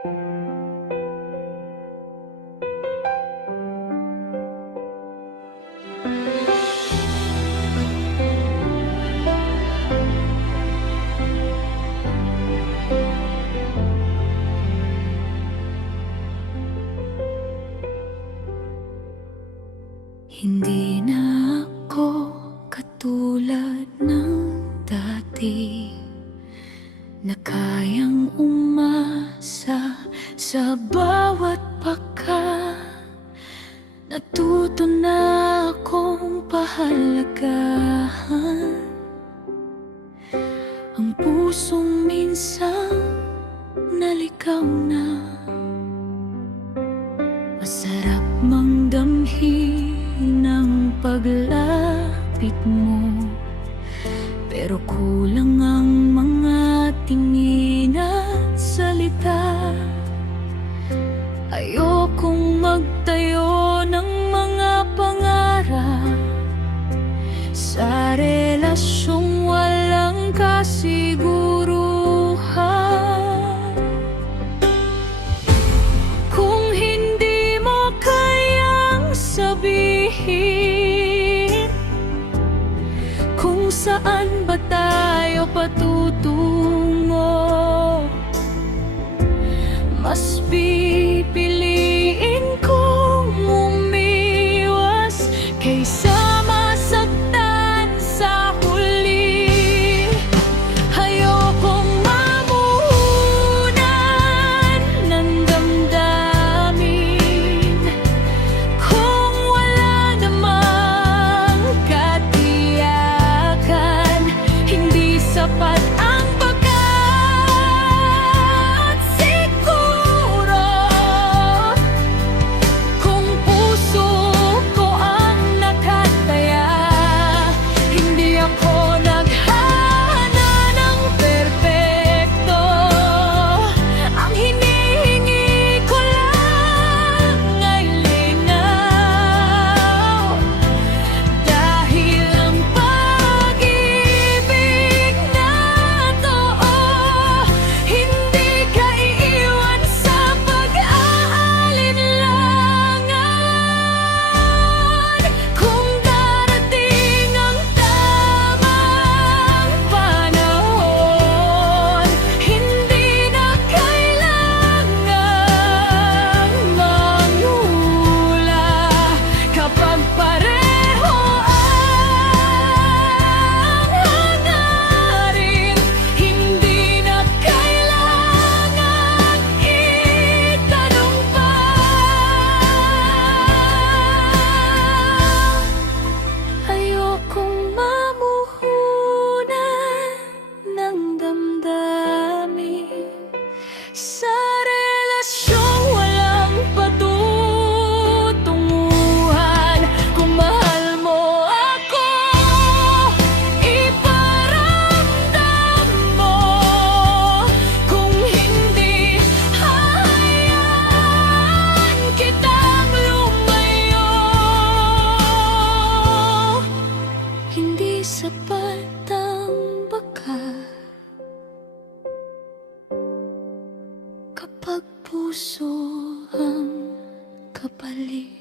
Hindi na ako katulad ng dati na kayang umasa sa bawat pagka. Natuto na akong pahalagahan ang pusong minsan naligaw na. Masarap mang damhin ang paglapit mo, pero kulang ang mga tingin at salita. Ayokong magtayo ng mga pangarap sa relasyong walang kasiguruhan. Kung hindi mo kayang sabihin kung saan ba tayo patutungo, mas pipiliin kong umiwas kaysa masaktan sa huli. Ayokong mamuhunan ng damdamin kung wala namang katiyakan. Hindi sapat ang pagkat siguro kung puso ko ang nakataya. Hindi ako naghahanda ng perpekto. Ang hinihingi ko lang ay linaw, dahil ang pag-ibig na totoo hindi ka iiwan sa pag-aalinlangan. Kung darating ang tamang panahon, hindi na kailangang manghula. Kapag pareho ang hangarin, hindi na kailangang itanong pa. Ayokong mamuhunan ng damdamin sa relasyong walang patutunguhan. Kung mahal mo ako, iparamdam mo. Kung hindi, hahayaan kitang lumayo. Hindi sapat ang baka kapag puso ang kapalit.